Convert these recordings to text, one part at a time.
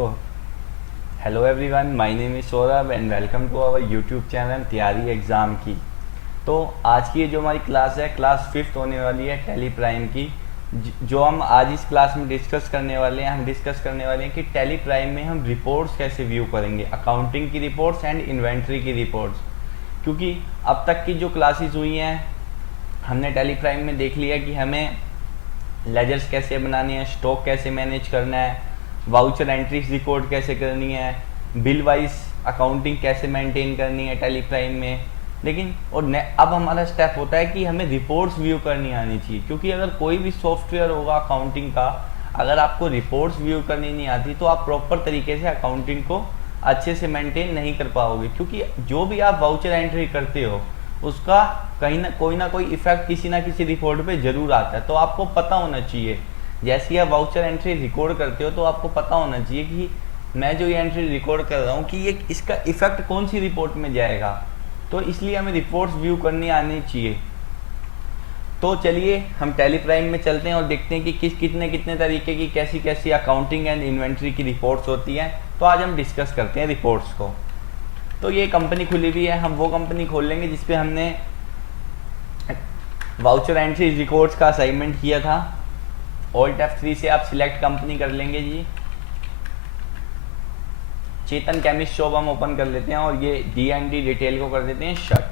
तो hello everyone, my name is Saurabh and welcome to our YouTube channel तैयारी exam की। तो आज की ये जो हमारी क्लास है, क्लास 5th होने वाली है टैली प्राइम की। जो हम आज इस क्लास में डिस्कस करने वाले हैं, हम डिस्कस करने वाले हैं कि टैली प्राइम में हम रिपोर्ट्स कैसे व्यू करेंगे, अकाउंटिंग की रिपोर्ट्स एंड इन्वेंट्री की रिपोर्ट्स। क्योंकि अब तक की जो क्लासेस हुई हैं, हमने टैली प्राइम में देख लिया कि हमें लेजर्स कैसे बनाने हैं, स्टॉक कैसे मैनेज करना है, वाउचर एंट्रीज रिकॉर्ड कैसे करनी है, बिल वाइज अकाउंटिंग कैसे मेंटेन करनी है टैली प्राइम में। लेकिन अब हमारा स्टेप होता है कि हमें रिपोर्ट्स व्यू करनी आनी चाहिए। क्योंकि अगर कोई भी सॉफ्टवेयर होगा अकाउंटिंग का, अगर आपको रिपोर्ट्स व्यू करनी नहीं आती तो आप प्रॉपर तरीके से अकाउंटिंग को अच्छे से मेंटेन नहीं कर पाओगे। क्योंकि जो भी आप वाउचर एंट्री करते हो उसका कहीं ना कोई इफेक्ट किसी ना किसी रिपोर्ट पे जरूर आता है। तो आपको पता होना चाहिए, जैसे आप वाउचर एंट्री रिकॉर्ड करते हो तो आपको पता होना चाहिए कि मैं जो ये एंट्री रिकॉर्ड कर रहा हूँ कि ये इसका इफेक्ट कौन सी रिपोर्ट में जाएगा। तो इसलिए हमें रिपोर्ट्स व्यू करनी आनी चाहिए। तो चलिए हम टैली प्राइम में चलते हैं और देखते हैं कि कितने तरीके की कैसी कैसी अकाउंटिंग एंड इन्वेंट्री की रिपोर्ट्स होती हैं। तो आज हम डिस्कस करते हैं रिपोर्ट्स को। तो ये कंपनी खुली हुई है, हम वो कंपनी खोल लेंगे जिसपे हमने वाउचर एंट्री रिकॉर्ड्स का असाइनमेंट किया था। Alt F3 से आप सिलेक्ट कंपनी कर लेंगे जी। चेतन केमिस्ट शॉप हम ओपन कर लेते हैं और ये D&D डिटेल को कर देते हैं शट।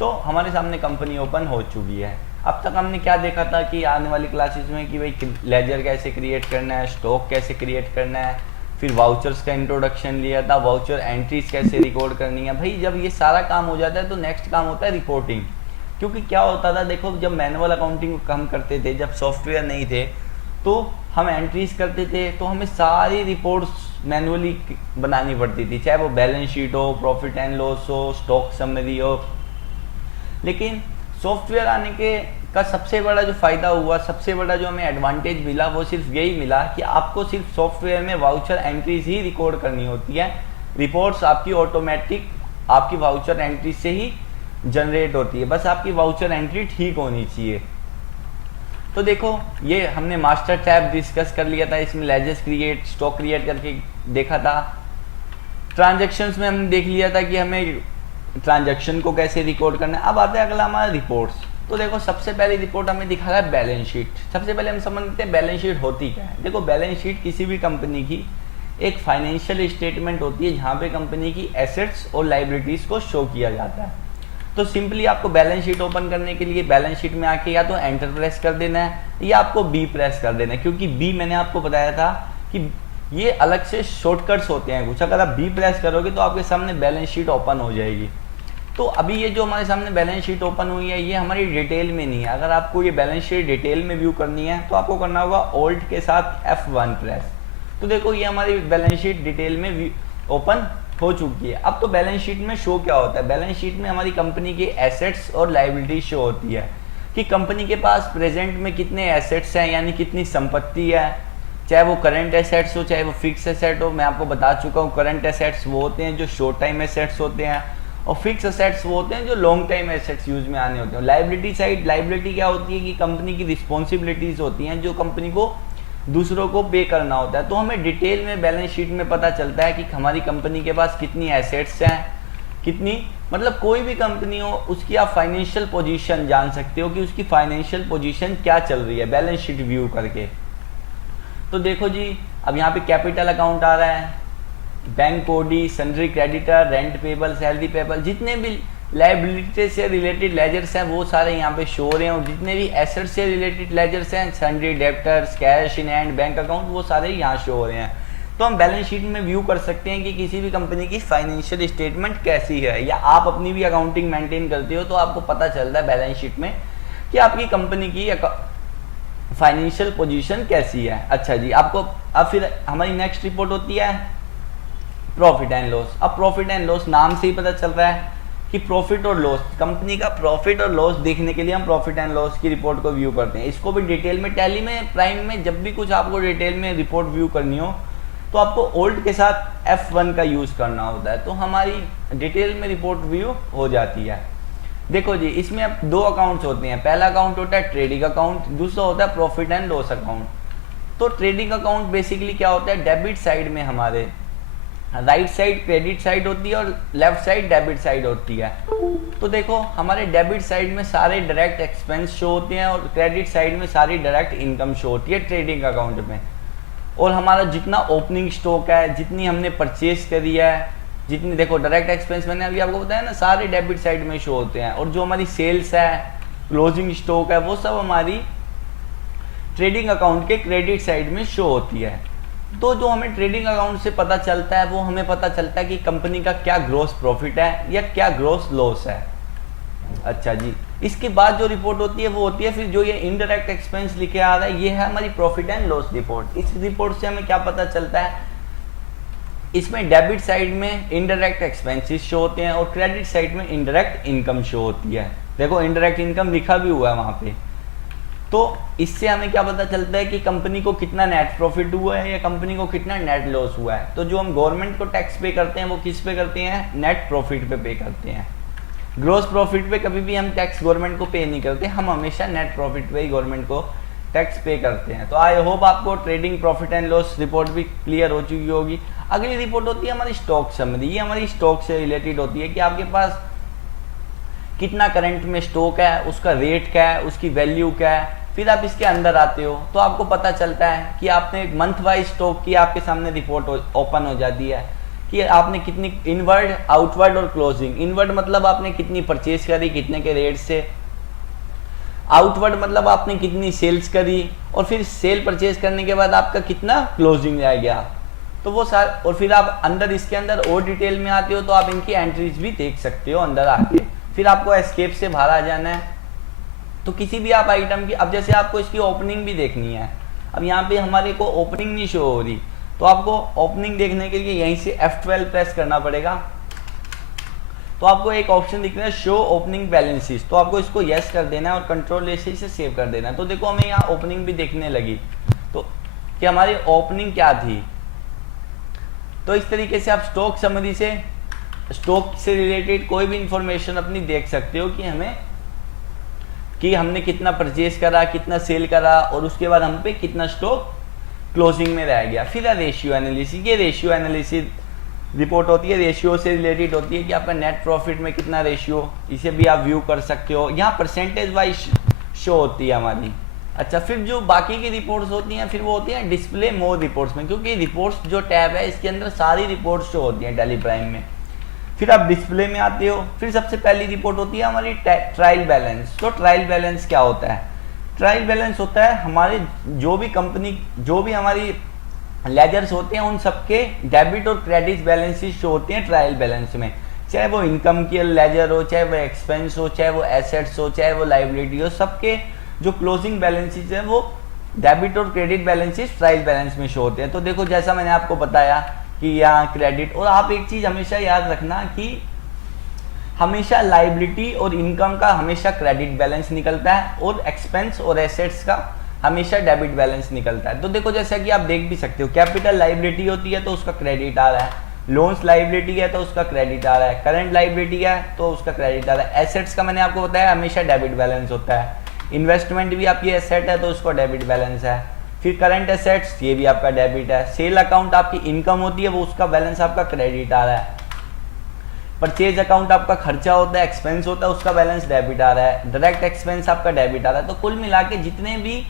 तो हमारे सामने कंपनी ओपन हो चुकी है। अब तक हमने क्या देखा था कि आने वाली क्लासेस में कि भाई लेजर कैसे क्रिएट करना है, स्टॉक कैसे क्रिएट करना है, फिर वाउचर्स का इंट्रोडक्शन लिया था, वाउचर एंट्रीज कैसे रिकॉर्ड करनी है। भाई जब ये सारा काम हो जाता है तो नेक्स्ट काम होता है रिपोर्टिंग। क्योंकि क्या होता था, देखो जब मैनुअल अकाउंटिंग हम करते थे, जब सॉफ्टवेयर नहीं थे तो हम एंट्रीज करते थे तो हमें सारी रिपोर्ट्स मैनुअली बनानी पड़ती थी, चाहे वो बैलेंस शीट हो, प्रॉफिट एंड लॉस हो, स्टॉक समरी हो। लेकिन सॉफ्टवेयर आने के का सबसे बड़ा जो फायदा हुआ, सबसे बड़ा जो हमें एडवांटेज मिला वो सिर्फ यही मिला कि आपको सिर्फ सॉफ्टवेयर में वाउचर एंट्रीज ही रिकॉर्ड करनी होती है। रिपोर्ट्स आपकी ऑटोमेटिक आपकी वाउचर एंट्री से ही जनरेट होती है, बस आपकी वाउचर एंट्री ठीक होनी चाहिए। तो देखो ये हमने मास्टर टैब डिस्कस कर लिया था, इसमें लेजर्स क्रिएट, स्टॉक क्रिएट करके देखा था। ट्रांजैक्शंस में हमने देख लिया था कि हमें ट्रांजैक्शन को कैसे रिकॉर्ड करना है। अब आता है अगला हमारा रिपोर्ट्स। तो देखो सबसे पहली रिपोर्ट हमें दिखा रहा है बैलेंस शीट। सबसे पहले हम समझते हैं बैलेंस शीट होती क्या है। देखो बैलेंस शीट किसी भी कंपनी की एक फाइनेंशियल स्टेटमेंट होती है जहाँ पे कंपनी की एसेट्स और लाइबिलिटीज को शो किया जाता है। तो सिंपली आपको बैलेंस शीट ओपन करने के लिए बैलेंस शीट में आके या तो एंटर प्रेस कर देना है या आपको बी प्रेस कर देना है। क्योंकि बी मैंने आपको बताया था कि ये अलग से शॉर्टकट्स होते हैं कुछ। अगर आप बी प्रेस करोगे तो आपके सामने बैलेंस शीट ओपन हो जाएगी। तो अभी ये जो हमारे सामने बैलेंस शीट ओपन हुई है ये हमारी डिटेल में नहीं है। अगर आपको ये बैलेंस शीट डिटेल में व्यू करनी है तो आपको करना होगा ऑल्ट के साथ F1 प्रेस। तो देखो ये हमारी बैलेंस शीट डिटेल में ओपन हो चुकी है। अब तो बैलेंस शीट में शो क्या होता है, बैलेंस शीट में हमारी कंपनी के एसेट्स और लायबिलिटी शो होती है कि कंपनी के पास प्रेजेंट में कितने एसेट्स हैं, यानी कितनी संपत्ति है, चाहे वो करंट एसेट्स हो चाहे वो फिक्स एसेट हो। मैं आपको बता चुका हूँ करंट एसेट्स वो होते हैं जो शॉर्ट टाइम एसेट्स होते हैं और फिक्स एसेट्स वो होते हैं जो लॉन्ग टाइम एसेट्स यूज में आने होते हैं। लायबिलिटी साइड, लायबिलिटी क्या होती है कि कंपनी की रिस्पॉन्सिबिलिटीज होती हैं जो कंपनी को दूसरों को पे करना होता है। तो हमें डिटेल में बैलेंस शीट में पता चलता है कि हमारी कंपनी के पास कितनी एसेट्स हैं, कितनी, मतलब कोई भी कंपनी हो उसकी आप फाइनेंशियल पोजीशन जान सकते हो कि उसकी फाइनेंशियल पोजीशन क्या चल रही है बैलेंस शीट व्यू करके। तो देखो जी अब यहाँ पे कैपिटल अकाउंट आ रहा है, बैंक कोडी, sundry creditor, rent payable, salary payable, जितने भी लायबिलिटी से रिलेटेड लेजर्स हैं वो सारे यहाँ पे शो हो रहे हैं। और जितने भी एसेट से रिलेटेड लेजर्स हैं, sundry debtors, cash in hand, bank account, वो सारे यहाँ शो हो रहे हैं। तो हम बैलेंस शीट में व्यू कर सकते हैं कि किसी भी कंपनी की फाइनेंशियल स्टेटमेंट कैसी है, या आप अपनी भी अकाउंटिंग मेंटेन करते हो तो आपको पता चलता है बैलेंस शीट में कि आपकी कंपनी की फाइनेंशियल पोजीशन कैसी है। अच्छा जी, आपको अब फिर हमारी नेक्स्ट रिपोर्ट होती है प्रॉफिट एंड लॉस। अब प्रॉफिट एंड लॉस नाम से ही पता चल रहा है कि प्रॉफिट और लॉस, कंपनी का प्रॉफिट और लॉस देखने के लिए हम प्रॉफिट एंड लॉस की रिपोर्ट को व्यू करते हैं। इसको भी डिटेल में टैली में प्राइम में जब भी कुछ आपको डिटेल में रिपोर्ट व्यू करनी हो तो आपको ओल्ड के साथ F1 का यूज करना होता है, तो हमारी डिटेल में रिपोर्ट व्यू हो जाती है। देखो जी इसमें अब दो अकाउंट्स होते हैं, पहला अकाउंट होता है ट्रेडिंग अकाउंट, दूसरा होता है प्रॉफिट एंड लॉस अकाउंट। तो ट्रेडिंग अकाउंट बेसिकली क्या होता है, डेबिट साइड में हमारे राइट साइड क्रेडिट साइड होती है और लेफ्ट साइड डेबिट साइड होती है। तो देखो हमारे डेबिट साइड में सारे डायरेक्ट एक्सपेंस शो होते हैं और क्रेडिट साइड में सारी डायरेक्ट इनकम शो होती है ट्रेडिंग अकाउंट में। और हमारा जितना ओपनिंग स्टॉक है, जितनी हमने परचेज करी है, जितनी देखो डायरेक्ट एक्सपेंस मैंने अभी आपको बताया ना, सारे डेबिट साइड में शो होते हैं। और जो हमारी सेल्स है, क्लोजिंग स्टॉक है, वो सब हमारी ट्रेडिंग अकाउंट के क्रेडिट साइड में शो होती है। तो जो हमें ट्रेडिंग अकाउंट से पता चलता है वो हमें पता चलता है कि कंपनी का क्या ग्रॉस प्रॉफिट है या क्या ग्रॉस लॉस है। अच्छा जी, इसके बाद जो रिपोर्ट होती है वो होती है फिर जो ये इनडायरेक्ट एक्सपेंस लिखे आ रहा है, ये है हमारी प्रॉफिट एंड लॉस रिपोर्ट। इस रिपोर्ट से हमें क्या पता चलता है, इसमें डेबिट साइड में इनडायरेक्ट एक्सपेंसेस शो होते हैं और क्रेडिट साइड में इनडायरेक्ट इनकम शो होती है। देखो इनडायरेक्ट इनकम लिखा भी हुआ है वहां पे। तो इससे हमें क्या पता चलता है कि कंपनी को कितना नेट प्रॉफिट हुआ है या कंपनी को कितना नेट लॉस हुआ है। तो जो हम गवर्नमेंट को टैक्स पे करते हैं वो किस पे करते हैं, नेट प्रॉफिट पे करते हैं। ग्रॉस प्रॉफिट पे कभी भी हम टैक्स गवर्नमेंट को पे नहीं करते, हम हमेशा नेट प्रॉफिट पे ही गवर्नमेंट को टैक्स पे करते हैं। तो आई होप आपको trading profit and loss report भी क्लियर हो चुकी होगी। अगली रिपोर्ट होती है हमारी स्टॉक समरी। ये हमारी स्टॉक से रिलेटेड होती है कि आपके पास कितना करंट में स्टॉक है, उसका रेट क्या है, उसकी वैल्यू क्या है। फिर आप इसके अंदर आते हो तो आपको पता चलता है कि आपने एक मंथ वाइज स्टॉक की आपके सामने रिपोर्ट ओपन हो जाती है कि आपने कितनी इनवर्ड, आउटवर्ड और क्लोजिंग। इनवर्ड मतलब आपने कितनी परचेज करी, कितने के रेट से। आउटवर्ड मतलब आपने कितनी सेल्स करी और फिर सेल परचेज करने के बाद आपका कितना क्लोजिंग रह गया। तो वो सार, और फिर आप अंदर इसके अंदर और डिटेल में आते हो तो आप इनकी एंट्रीज भी देख सकते हो अंदर आके। फिर आपको एस्केप से बाहर आ जाना है। तो किसी भी आप आइटम की, अब जैसे आपको इसकी ओपनिंग भी देखनी है, अब यहाँ पे हमारे को ओपनिंग नहीं शो हो रही, तो आपको ओपनिंग देखने के लिए यहीं से F12 प्रेस करना पड़ेगा। तो आपको एक ऑप्शन दिख रहा है शो ओपनिंग बैलेंसेस, तो आपको इसको यस कर देना है और कंट्रोल ऐसे से सेव कर देना है। तो देखो हमें यहाँ ओपनिंग भी देखने लगी, तो कि हमारी ओपनिंग क्या थी। तो इस तरीके से आप स्टॉक समरी से, स्टॉक से रिलेटेड कोई भी इंफॉर्मेशन अपनी देख सकते हो कि हमने कितना परचेज करा, कितना सेल करा और उसके बाद हम पे कितना स्टॉक क्लोजिंग में रह गया। फिर रेशियो एनालिसिस, ये रेशियो एनालिसिस रिपोर्ट होती है, रेशियो से रिलेटेड होती है कि आपका नेट प्रॉफिट में कितना रेशियो, इसे भी आप व्यू कर सकते हो। यहाँ परसेंटेज वाइज शो होती है हमारी। अच्छा, फिर जो बाकी की रिपोर्ट्स होती हैं फिर वो होती हैं डिस्प्ले मोर रिपोर्ट्स में, क्योंकि रिपोर्ट्स जो टैब है इसके अंदर सारी रिपोर्ट्स शो होती हैं टैली प्राइम में। फिर आप डिस्प्ले में आते हो, फिर सबसे पहली रिपोर्ट होती है हमारी ट्रायल बैलेंस। तो ट्रायल बैलेंस क्या होता है, ट्रायल बैलेंस होता है हमारे जो भी कंपनी, जो भी हमारी लेजर्स होते हैं उन सबके डेबिट और क्रेडिट बैलेंसेस शो होते हैं ट्रायल बैलेंस में। चाहे वो इनकम की लेजर हो, चाहे वो एक्सपेंस हो, चाहे वो एसेट्स हो, चाहे वो लाइबिलिटी हो, सबके जो क्लोजिंग बैलेंसेस है वो डेबिट और क्रेडिट बैलेंसेस ट्रायल बैलेंस में शो होते हैं। तो देखो जैसा मैंने आपको बताया कि यहाँ क्रेडिट, और आप एक चीज हमेशा याद रखना कि हमेशा लाइबिलिटी और इनकम का हमेशा क्रेडिट बैलेंस निकलता है और एक्सपेंस और एसेट्स का हमेशा डेबिट बैलेंस निकलता है। तो देखो जैसा कि आप देख भी सकते हो, कैपिटल लाइबिलिटी होती है तो उसका क्रेडिट आ रहा है, लोन्स लाइबिलिटी है तो उसका क्रेडिट आ रहा है, करंट लाइबिलिटी है तो उसका क्रेडिट आ रहा है। एसेट्स का मैंने आपको बताया हमेशा डेबिट बैलेंस होता है। इन्वेस्टमेंट भी आपकी एसेट है तो उसका डेबिट बैलेंस है। फिर करंट एसेट्स, ये भी आपका डेबिट है। सेल अकाउंट आपकी इनकम होती है, वो उसका बैलेंस आपका क्रेडिट आ रहा है। परचेज अकाउंट आपका खर्चा होता है, एक्सपेंस होता है, उसका बैलेंस डेबिट आ रहा है। डायरेक्ट एक्सपेंस आपका डेबिट आ रहा है। तो कुल मिला के जितने भी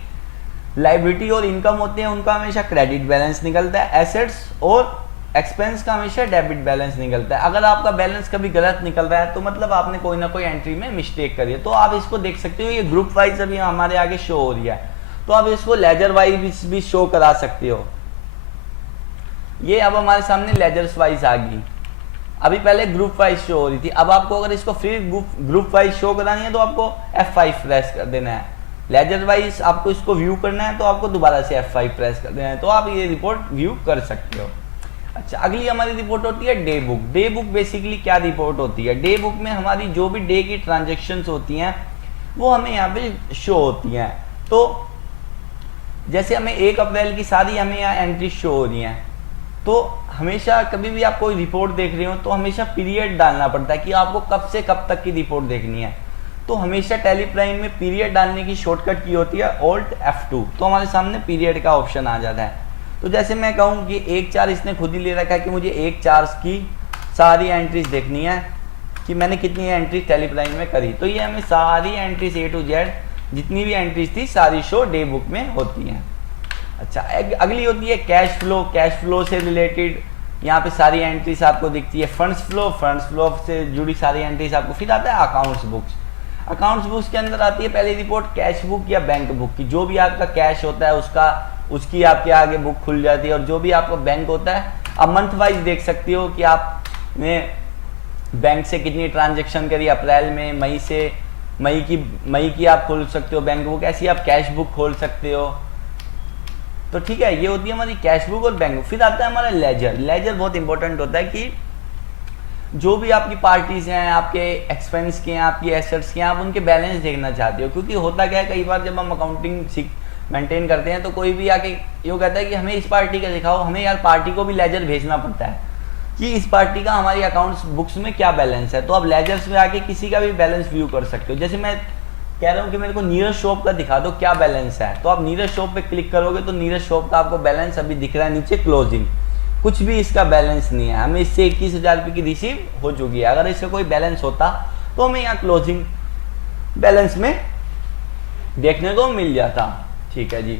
लाइबिलिटी और इनकम होते हैं उनका हमेशा क्रेडिट बैलेंस निकलता है, एसेट्स और एक्सपेंस का हमेशा डेबिट बैलेंस निकलता है। अगर आपका बैलेंस कभी गलत निकल रहा है तो मतलब आपने कोई ना कोई एंट्री में मिस्टेक करी है। तो आप इसको देख सकते हो, ये ग्रुप वाइज अभी हमारे आगे शो हो रही है, तो आप इसको लेजर वाइज भी शो करा सकते हो। ये अब हमारे सामने लेजर्स वाइज आ गई, अभी पहले ग्रुप वाइज शो हो रही थी। अब आपको अगर इसको फिर ग्रुप वाइज शो करानी है तो आपको F5 प्रेस कर देना है। लेजर वाइज आपको इसको व्यू करना है तो आपको दोबारा से F5 प्रेस कर देना है, तो आप ये रिपोर्ट व्यू कर सकते हो। अच्छा, अगली हमारी रिपोर्ट होती है day book. Day book basically क्या रिपोर्ट होती है, डे बुक में हमारी जो भी डे की ट्रांजेक्शन्स होती हैं वो हमें यहाँ पे शो होती हैं। तो जैसे हमें 1 अप्रैल की सारी हमें यहाँ एंट्री शो हो रही हैं, तो हमेशा कभी भी आप कोई रिपोर्ट देख रहे हो तो हमेशा पीरियड डालना पड़ता है कि आपको कब से कब तक की रिपोर्ट देखनी है। तो हमेशा टैली प्राइम में पीरियड डालने की शॉर्टकट की होती है Alt F2, तो हमारे सामने पीरियड का ऑप्शन आ जाता है। तो जैसे मैं कहूँ कि 1/4 इसने खुद ही ले रखा है कि मुझे 1/4 की सारी एंट्रीज देखनी है कि मैंने कितनी एंट्री टैली प्राइम में करी, तो ये हमें सारी एंट्रीज A to Z जितनी भी एंट्रीज थी सारी शो डे बुक में होती हैं। अच्छा, अगली होती है कैश फ्लो। कैश फ्लो से रिलेटेड यहाँ पे सारी एंट्रीज आपको दिखती है। फंड्स फ्लो से जुड़ी सारी एंट्रीज आपको। फिर आता है अकाउंट्स बुक्स। अकाउंट्स बुक्स के अंदर आती है पहली रिपोर्ट कैश बुक या बैंक बुक की। जो भी आपका कैश होता है उसकी आपके आगे बुक खुल जाती है, और जो भी आपका बैंक होता है आप मंथ वाइज देख सकते हो कि आपने बैंक से कितनी ट्रांजेक्शन करी अप्रैल में, मई की आप खोल सकते हो बैंक बुक, ऐसी आप कैश बुक खोल सकते हो। तो ठीक है, ये होती है हमारी कैश बुक और बैंक बुक। फिर आता है हमारा लेजर। लेजर बहुत इंपॉर्टेंट होता है कि जो भी आपकी पार्टीज हैं, आपके एक्सपेंस के हैं, आपकी एसेट्स के हैं, आप उनके बैलेंस देखना चाहते हो। क्योंकि होता क्या है, कई बार जब हम अकाउंटिंग मेंटेन करते हैं तो कोई भी आके ये कहता है कि हमें इस पार्टी का दिखाओ, हमें यार पार्टी को भी लेजर भेजना पड़ता है कि इस पार्टी का हमारी अकाउंट्स बुक्स में क्या बैलेंस है। तो आप लेजर्स में आके किसी का भी बैलेंस व्यू कर सकते हो। जैसे मैं कह रहा हूँ कि मेरे को नीरज शॉप का दिखा दो क्या बैलेंस है, तो आप नीरज शॉप पे क्लिक करोगे तो नीरज शॉप का आपको बैलेंस अभी दिख रहा है नीचे क्लोजिंग, कुछ भी इसका बैलेंस नहीं है। हमें इससे 21,000 रुपये की रिसीव हो चुकी है। अगर इसका कोई बैलेंस होता तो हमें यहाँ क्लोजिंग बैलेंस में देखने को मिल जाता। ठीक है जी।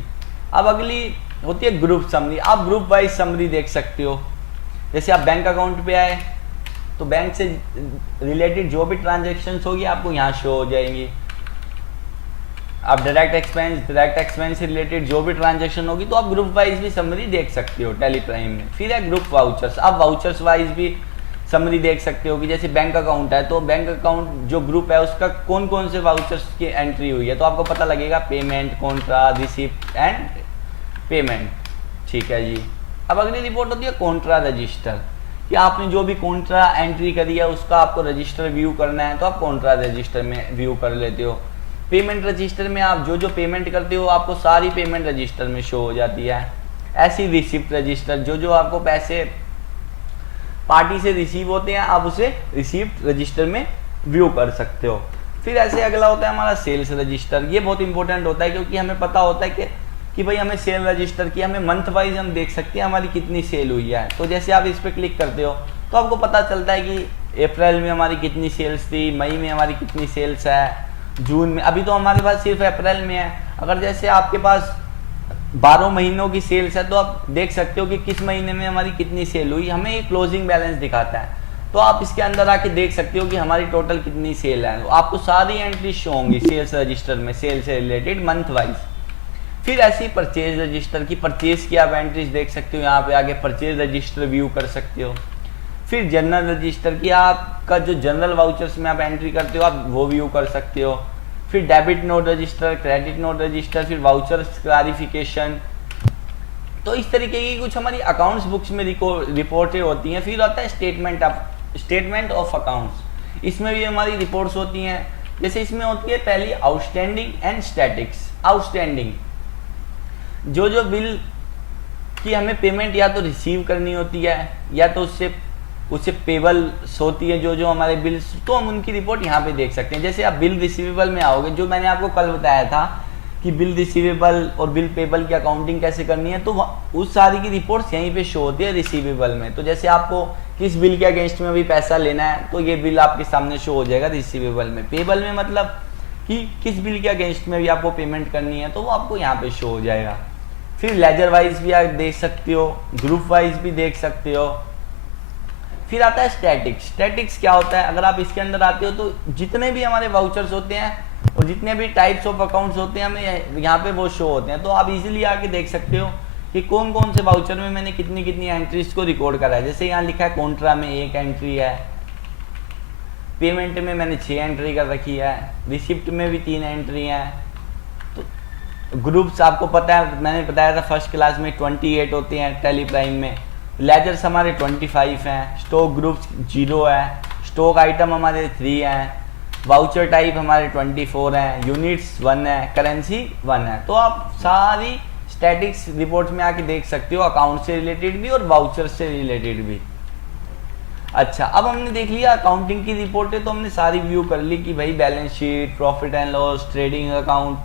अब अगली होती है ग्रुप समरी। आप ग्रुप वाइज समरी देख सकते हो। जैसे आप बैंक अकाउंट पे आए तो बैंक से रिलेटेड जो भी ट्रांजेक्शन्स होगी आपको यहाँ शो हो जाएंगी। आप डायरेक्ट एक्सपेंस से रिलेटेड जो भी ट्रांजेक्शन होगी तो आप ग्रुप वाइज भी समरी देख सकते हो टैली प्राइम में। फिर है ग्रुप वाउचर्स। आप वाउचर्स वाइज भी समरी देख सकते हो कि जैसे बैंक अकाउंट है तो बैंक अकाउंट जो ग्रुप है उसका कौन कौन से वाउचर्स की एंट्री हुई है, तो आपको पता लगेगा payment, Contra, receipt and payment. ठीक है जी। अब अगली रिपोर्ट होती है कॉन्ट्रा रजिस्टर, कि आपने जो भी कॉन्ट्रा एंट्री करी है उसका आपको रजिस्टर व्यू करना है तो आप कॉन्ट्रा रजिस्टर में व्यू कर लेते हो। पेमेंट रजिस्टर में आप जो पेमेंट करते हो आपको सारी पेमेंट रजिस्टर में शो हो जाती है। ऐसी रिसिप्ट रजिस्टर, जो आपको पैसे पार्टी से रिसीव होते हैं आप उसे रिसिप्ट रजिस्टर में व्यू कर सकते हो। फिर ऐसे अगला होता है हमारा सेल्स रजिस्टर। ये बहुत इंपॉर्टेंट होता है क्योंकि हमें पता होता है कि भाई हमें सेल रजिस्टर की हमें मंथ वाइज हम देख सकते हैं हमारी कितनी सेल हुई है। तो जैसे आप इस पर क्लिक करते हो तो आपको पता चलता है कि अप्रैल में हमारी कितनी सेल्स थी, मई में हमारी कितनी सेल्स है, जून में। अभी तो हमारे पास सिर्फ अप्रैल में है। अगर जैसे आपके पास 12 महीनों की सेल्स है तो आप देख सकते हो कि किस महीने में हमारी कितनी सेल हुई, हमें एक क्लोजिंग बैलेंस दिखाता है। तो आप इसके अंदर आके देख सकते हो कि हमारी टोटल कितनी सेल है। तो आपको सारी एंट्री शो होंगी सेल्स रजिस्टर में, सेल से रिलेटेड मंथ वाइज। फिर ऐसी परचेज रजिस्टर की, परचेज की आप एंट्रीज देख सकते हो, यहाँ पे आगे परचेज रजिस्टर व्यू कर सकते हो। फिर जनरल रजिस्टर की, आपका जो जनरल वाउचर्स में आप एंट्री करते हो आप वो व्यू कर सकते हो। फिर debit note register, credit note register, फिर वाउचर्स क्लैरिफिकेशन। तो इस तरीके की कुछ हमारी अकाउंट्स बुक्स में रिपोर्टें होती हैं। फिर आता है स्टेटमेंट ऑफ अकाउंट्स। इसमें भी हमारी रिपोर्ट्स होती हैं। जैसे इसमें होती है पहली आउटस्टैंडिंग एंड स्टैटिक्स। आउटस्टैंडिंग, जो बिल की हमें पेमेंट या तो रिसीव करनी होती है या तो उससे पेबल्स होती है, जो हमारे बिल्स, तो हम उनकी रिपोर्ट यहाँ पे देख सकते हैं। जैसे आप बिल रिसीवेबल में आओगे, जो मैंने आपको कल बताया था कि बिल रिसीवेबल और बिल पेबल की अकाउंटिंग कैसे करनी है, तो उस सारी की रिपोर्ट्स यहीं पे शो होती है रिसीवेबल में। तो जैसे आपको किस बिल के अगेंस्ट में अभी पैसा लेना है तो ये बिल आपके सामने शो हो जाएगा रिसीवेबल में। पेबल में मतलब कि किस बिल के अगेंस्ट में भी आपको पेमेंट करनी है तो वो आपको यहाँ पे शो हो जाएगा। फिर लेजर वाइज भी आप देख सकते हो, ग्रुप वाइज भी देख सकते हो। फिर आता है स्टैटिक्स। स्टैटिक्स क्या होता है, अगर आप इसके अंदर आते हो तो जितने भी हमारे वाउचर्स होते हैं और जितने भी टाइप्स ऑफ अकाउंट्स होते हैं हमें यहाँ पे वो शो होते हैं। तो आप इजीली आके देख सकते हो कि कौन कौन से वाउचर में मैंने कितनी कितनी एंट्रीज को रिकॉर्ड करा है। जैसे यहाँ लिखा है कॉन्ट्रा में 1 एंट्री है, पेमेंट में मैंने 6 एंट्री कर रखी है, रिसिप्ट में भी 3 एंट्री हैं। तो ग्रुप्स आपको पता है, मैंने बताया था फर्स्ट क्लास में 28 होते हैं टैली प्राइम में। लेजर्स हमारे 25 हैं, स्टॉक ग्रुप्स 0 है, स्टॉक आइटम हमारे 3 हैं, वाउचर टाइप हमारे 24 हैं, यूनिट्स 1 है, करेंसी 1 है। तो आप सारी स्टैटिक्स रिपोर्ट्स में आके देख सकते हो, अकाउंट से रिलेटेड भी और वाउचर से रिलेटेड भी। अच्छा, अब हमने देख लिया अकाउंटिंग की रिपोर्टें, तो हमने सारी व्यू कर ली कि भाई balance sheet, profit and loss, trading account.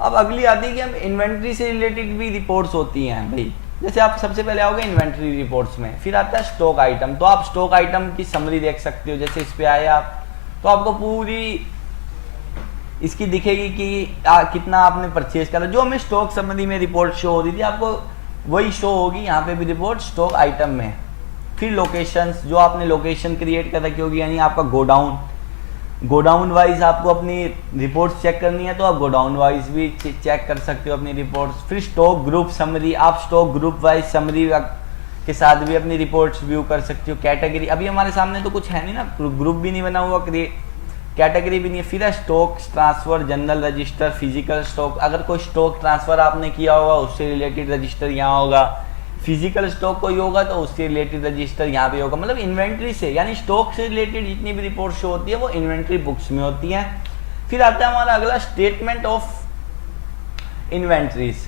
अब अगली आती है कि हम इन्वेंट्री से रिलेटेड भी रिपोर्ट्स होती हैं भाई। जैसे आप सबसे पहले आओगे इन्वेंट्री रिपोर्ट्स में, फिर आता है स्टॉक आइटम। तो आप स्टॉक आइटम की समरी देख सकते हो, जैसे इस पे आए आप तो आपको पूरी इसकी दिखेगी कि कितना आपने परचेज करा। जो हमें स्टॉक समरी में रिपोर्ट शो हो रही थी, आपको वही शो होगी यहाँ पे भी रिपोर्ट स्टॉक आइटम में। फिर लोकेशंस, जो आपने लोकेशन क्रिएट कर रखी होगी, यानी आपका गोडाउन वाइज आपको अपनी रिपोर्ट्स चेक करनी है तो आप गोडाउन वाइज भी चेक कर सकते हो अपनी रिपोर्ट्स। फिर स्टॉक ग्रुप समरी, आप स्टॉक ग्रुप वाइज समरी के साथ भी अपनी रिपोर्ट्स व्यू कर सकते हो। कैटेगरी, अभी हमारे सामने तो कुछ है नहीं ना, ग्रुप भी नहीं बना हुआ, कैटेगरी भी नहीं है। फिर है stock transfer, general register, physical stock. अगर कोई स्टॉक ट्रांसफर आपने किया होगा उससे रिलेटेड रजिस्टर यहाँ होगा, फिजिकल स्टॉक कोई होगा तो उससे रिलेटेड रजिस्टर यहाँ पे होगा। मतलब इन्वेंट्री से, यानी स्टॉक से रिलेटेड जितनी भी रिपोर्ट शो होती है वो इन्वेंट्री बुक्स में होती है। फिर आता है हमारा अगला स्टेटमेंट ऑफ इन्वेंट्रीज।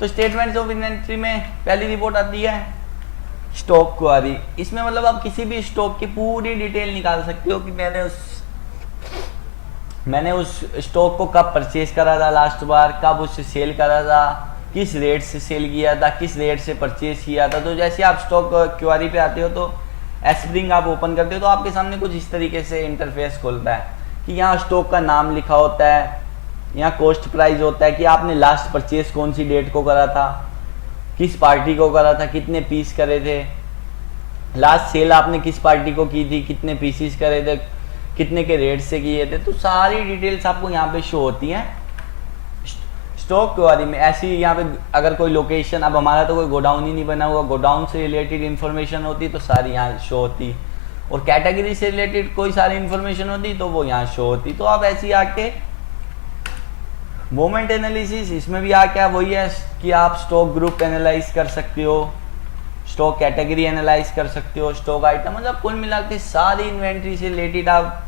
तो स्टेटमेंट ऑफ इन्वेंट्री में पहली रिपोर्ट आती है स्टॉक क्वारी। इसमें मतलब आप किसी भी स्टॉक की पूरी डिटेल निकाल सकते हो कि मैंने उस स्टॉक को कब परचेज करा था लास्ट बार, कब उससे सेल करा था, किस रेट से सेल किया था, किस रेट से परचेज किया था। तो जैसे आप स्टॉक क्वारी पे आते हो तो एस्प्रिंग आप ओपन करते हो तो आपके सामने कुछ इस तरीके से इंटरफेस खुलता है कि यहाँ स्टॉक का नाम लिखा होता है, यहाँ कॉस्ट प्राइस होता है कि आपने लास्ट परचेज कौन सी डेट को करा था, किस पार्टी को करा था, कितने पीस करे थे, लास्ट सेल आपने किस पार्टी को की थी, कितने पीसीस करे थे, कितने के रेट से किए थे। तो सारी डिटेल्स आपको यहाँ पे शो होती हैं स्टॉक क्वारी में। ऐसी यहाँ पे अगर कोई लोकेशन, अब हमारा तो कोई गोडाउन ही नहीं बना हुआ, गोडाउन से रिलेटेड इन्फॉर्मेशन होती तो सारी यहाँ शो होती, और कैटेगरी से रिलेटेड कोई सारी इन्फॉर्मेशन होती तो वो यहाँ शो होती। तो आप ऐसी आके मोमेंट एनालिसिस, इसमें भी आके वही है कि आप स्टॉक ग्रुप एनालाइज कर सकते हो, स्टॉक कैटेगरी एनालाइज कर सकते हो, स्टॉक आइटम, मतलब कुल मिला के सारी इन्वेंट्री से रिलेटेड आप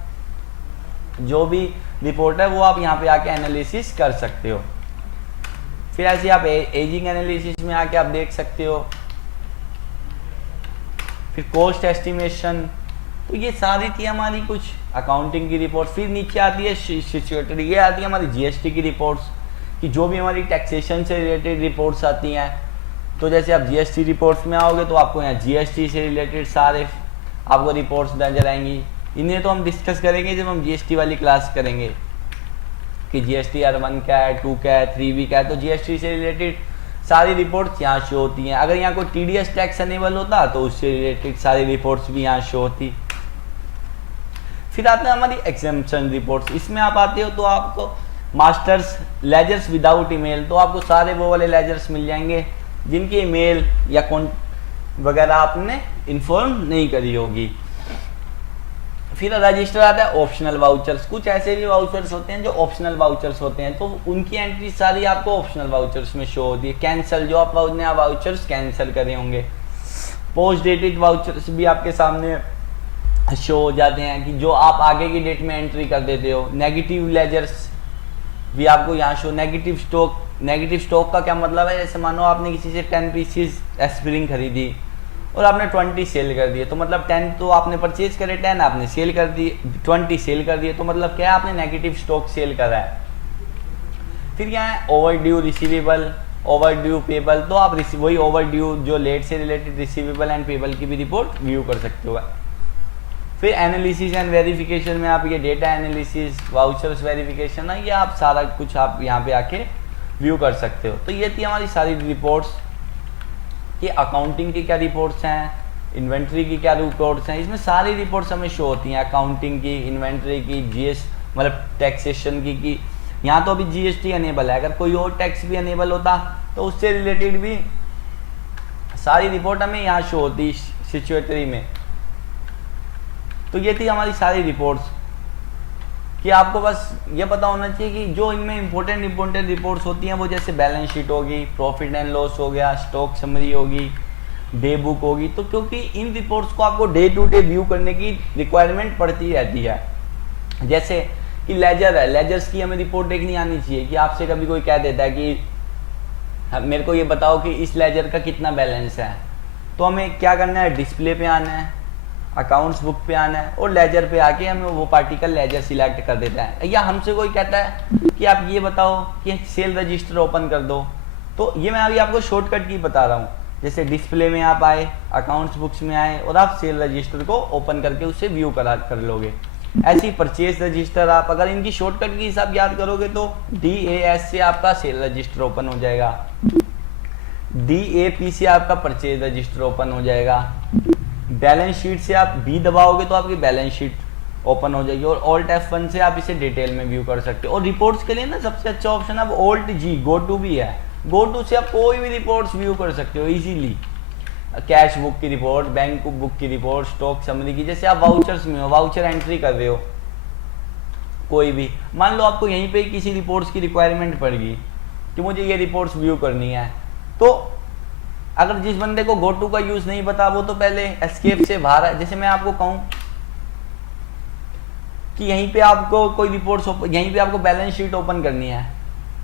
जो भी रिपोर्ट है वो आप यहाँ पे आके एनालिसिस कर सकते हो। फिर ऐसे आप एजिंग एनालिसिस में आके आप देख सकते हो। फिर कॉस्ट एस्टिमेशन, तो ये सारी थी हमारी कुछ अकाउंटिंग की रिपोर्ट। फिर नीचे आती है सिचुएटरी, ये आती है हमारी जीएसटी की रिपोर्ट्स कि जो भी हमारी टैक्सेशन से रिलेटेड रिपोर्ट्स आती हैं। तो जैसे आप जीएसटी रिपोर्ट्स में आओगे तो आपको यहाँ जीएसटी से रिलेटेड सारे आपको रिपोर्ट्स नजर आएंगी। इन्हें तो हम डिस्कस करेंगे जब हम जीएसटी वाली क्लास करेंगे कि जीएसटी R1 क्या है, 2 क्या है, 3B क्या है। तो जीएसटी से रिलेटेड सारी रिपोर्ट्स यहाँ शो होती हैं। अगर यहाँ कोई टीडीएस टैक्स अनेबल होता तो उससे रिलेटेड सारी रिपोर्ट्स भी यहाँ शो होती। फिर आते हैं हमारी एग्जेम्पशन रिपोर्ट्स। इसमें आप आते हो तो आपको मास्टर्स लेजर्स विदाउट ईमेल, तो आपको सारे वो वाले लेजर्स मिल जाएंगे जिनकी ईमेल या कौन वगैरह आपने इन्फॉर्म नहीं करी होगी। फिर रजिस्टर आता है ऑप्शनल वाउचर्स। कुछ ऐसे भी वाउचर्स होते हैं जो ऑप्शनल वाउचर्स होते हैं, तो उनकी एंट्री सारी आपको ऑप्शनल वाउचर्स में शो होती है। कैंसिल, जो आपने वाउचर्स कैंसिल करे होंगे। पोस्ट डेटेड वाउचर्स भी आपके सामने शो हो जाते हैं कि जो आप आगे की डेट में एंट्री कर देते हो। नेगेटिव लेजर्स भी आपको यहाँ शो। नेगेटिव स्टॉक का क्या मतलब है, जैसे मानो आपने किसी से 10 पीसीज एस्प्रिंग खरीदी और आपने 20 सेल कर दिए, तो मतलब 10 तो आपने परचेज करे, 10 आपने सेल कर दिए, 20 सेल कर दिए, तो मतलब क्या आपने नेगेटिव स्टॉक सेल करा है। फिर क्या है over due receivable, over due payable, तो आप वही ओवर ड्यू जो लेट से रिलेटेड रिसीवेबल एंड पेबल की भी रिपोर्ट व्यू कर सकते हो। फिर एनालिसिस एंड वेरिफिकेशन में आप ये डेटा एनालिसिस, वाउचर्स वेरिफिकेशन है, ये आप सारा कुछ आप यहाँ पे आके व्यू कर सकते हो। तो ये थी हमारी सारी रिपोर्ट्स कि अकाउंटिंग की क्या रिपोर्ट्स हैं, इन्वेंट्री की क्या रिपोर्ट्स हैं। इसमें सारी रिपोर्ट्स हमें शो होती हैं, अकाउंटिंग की, इन्वेंट्री की, जीएस मतलब टैक्सेशन की। यहाँ तो अभी जीएसटी अनेबल है, अगर कोई और टैक्स भी अनेबल होता तो उससे रिलेटेड भी सारी रिपोर्ट हमें यहाँ शो होती सिचुएटरी में। तो ये थी हमारी सारी रिपोर्ट्स कि आपको बस ये पता होना चाहिए कि जो इनमें इंपॉर्टेंट रिपोर्ट्स होती हैं वो जैसे बैलेंस शीट होगी, प्रॉफिट एंड लॉस हो गया, स्टॉक समरी होगी, डे बुक होगी। तो क्योंकि इन रिपोर्ट्स को आपको डे टू डे व्यू करने की रिक्वायरमेंट पड़ती रहती है। जैसे कि लेजर है, लेजर्स की हमें रिपोर्ट देखनी आनी चाहिए कि आपसे कभी कोई कह देता है कि मेरे को ये बताओ कि इस लेजर का कितना बैलेंस है, तो हमें क्या करना है, डिस्प्ले पे आना है अकाउंट्स बुक पे आना है और लेजर पे आके हमें वो पार्टिकल लेजर सिलेक्ट कर देता है। या हमसे कोई कहता है कि आप ये बताओ कि सेल रजिस्टर ओपन कर दो, तो ये मैं अभी आपको शॉर्टकट की बता रहा हूँ। जैसे डिस्प्ले में आप आए, अकाउंट्स बुक्स में आए और आप सेल रजिस्टर को ओपन करके उससे व्यू कर लोगे। ऐसी परचेज रजिस्टर आप अगर इनकी शॉर्टकट की हिसाब याद करोगे तो DAS से आपका सेल रजिस्टर ओपन हो जाएगा, DAP से आपका परचेज रजिस्टर ओपन हो जाएगा, बैलेंस शीट से आप B दबाओगे तो आपकी बैलेंस शीट ओपन हो जाएगी और Alt F1 से आप इसे डिटेल में व्यू कर सकते हो। और रिपोर्ट्स के लिए ना सबसे अच्छा ऑप्शन अब Alt G गो टू भी है। गो टू से आप कोई भी रिपोर्ट्स व्यू कर सकते हो इजीली, कैश बुक की रिपोर्ट, बैंक बुक की रिपोर्ट, स्टॉक समरी की। जैसे आप वाउचर्स में हो, वाउचर एंट्री कर रहे हो कोई भी, मान लो आपको यहीं पे किसी रिपोर्ट्स की रिक्वायरमेंट पड़ेगी कि मुझे ये रिपोर्ट्स व्यू करनी है, तो अगर जिस बंदे को गो टू का यूज नहीं पता वो तो पहले एस्केप से बाहर है। जैसे मैं आपको कहूं कि यहीं पे आपको कोई रिपोर्ट्स, यहीं पे आपको बैलेंस शीट ओपन करनी है,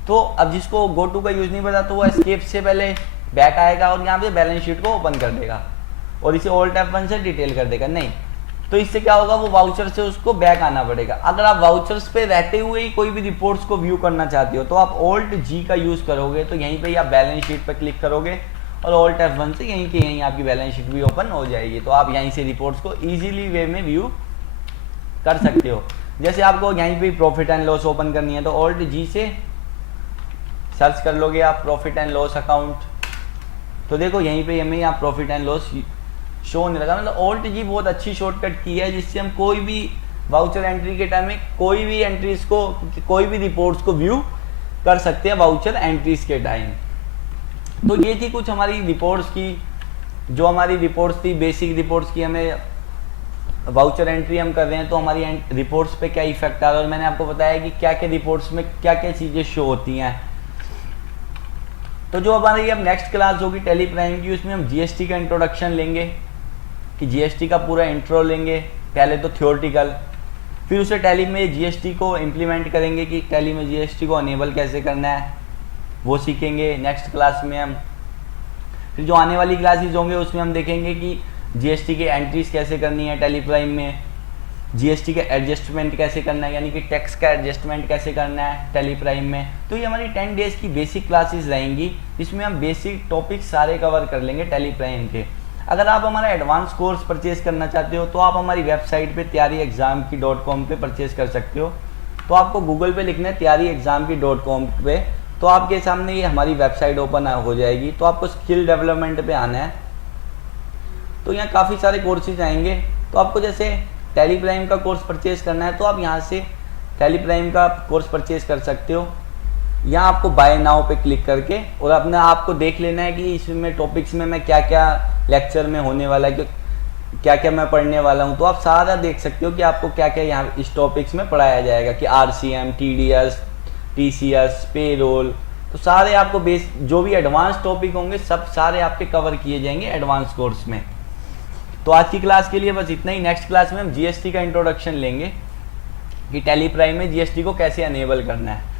तो अब जिसको गो टू का यूज नहीं पता तो वो एस्केप से पहले बैक आएगा और यहाँ पे बैलेंस शीट को ओपन कर देगा और इसे Alt F1 से डिटेल कर देगा। नहीं, तो इससे क्या होगा, वो वाउचर से उसको बैक आना पड़ेगा। अगर आप वाउचर्स पे रहते हुए ही कोई भी रिपोर्ट्स को व्यू करना चाहते हो तो आप Alt G का यूज करोगे, तो यहीं पे आप बैलेंस शीट पर क्लिक करोगे और Alt F1 से यहीं के यहीं आपकी बैलेंस शीट भी ओपन हो जाएगी। तो आप यहीं से रिपोर्ट्स को इजीली वे में व्यू कर सकते हो। जैसे आपको यहीं पे प्रॉफिट एंड लॉस ओपन करनी है तो Alt G से सर्च कर लोगे आप प्रॉफिट एंड लॉस अकाउंट, तो देखो यहीं पे हमें यहाँ प्रॉफिट एंड लॉस शो नहीं लगा। मतलब Alt G बहुत अच्छी शॉर्टकट की है जिससे हम कोई भी वाउचर एंट्री के टाइम में कोई भी एंट्रीज को, कोई भी रिपोर्ट्स को व्यू कर सकते हैं वाउचर एंट्रीज के टाइम। तो ये थी कुछ हमारी रिपोर्ट्स की, जो हमारी रिपोर्ट्स थी बेसिक रिपोर्ट्स की। हमें वाउचर एंट्री हम कर रहे हैं तो हमारी रिपोर्ट्स पे क्या इफेक्ट आ रहा है और मैंने आपको बताया कि क्या क्या रिपोर्ट्स में क्या क्या चीज़ें शो होती हैं। तो जो हमारी अब नेक्स्ट क्लास होगी टैली प्राइम की, उसमें हम GST का इंट्रोडक्शन लेंगे कि GST का पूरा इंट्रो लेंगे, पहले तो थियोरटिकल, फिर उसे टैली में GST को इम्प्लीमेंट करेंगे कि टैली में GST को अनेबल कैसे करना है, वो सीखेंगे नेक्स्ट क्लास में हम। फिर जो आने वाली क्लासेस होंगे उसमें हम देखेंगे कि GST की एंट्रीज कैसे करनी है टैली प्राइम में, GST का एडजस्टमेंट कैसे करना है, यानी कि टैक्स का एडजस्टमेंट कैसे करना है टैली प्राइम में। तो ये हमारी 10 डेज की बेसिक क्लासेस रहेंगी, इसमें हम बेसिक टॉपिक सारे कवर कर लेंगे टैली प्राइम के। अगर आप हमारा एडवांस कोर्स परचेज करना चाहते हो तो आप हमारी वेबसाइट पे tyareexamki.com पे परचेज कर सकते हो। तो आपको गूगल पे लिखना है tyareexamki.com पे, तो आपके सामने ये हमारी वेबसाइट ओपन हो जाएगी। तो आपको स्किल डेवलपमेंट पे आना है, तो यहाँ काफ़ी सारे कोर्सेज आएंगे। तो आपको जैसे टैली प्राइम का कोर्स परचेज करना है तो आप यहाँ से टैली प्राइम का कोर्स परचेज कर सकते हो। यहाँ आपको बाय नाउ पे क्लिक करके और अपना आपको देख लेना है कि इसमें टॉपिक्स में मैं क्या क्या लेक्चर में होने वाला है, क्या क्या मैं पढ़ने वाला हूँ। तो आप सारा देख सकते हो कि आपको क्या क्या यहाँ इस टॉपिक्स में पढ़ाया जाएगा कि RCM, TDS, TCS, पेरोल, तो सारे आपको बेस जो भी एडवांस टॉपिक होंगे सब सारे आपके कवर किए जाएंगे एडवांस कोर्स में। तो आज की क्लास के लिए बस इतना ही। नेक्स्ट क्लास में हम GST का इंट्रोडक्शन लेंगे कि टैली प्राइम में GST को कैसे अनेबल करना है।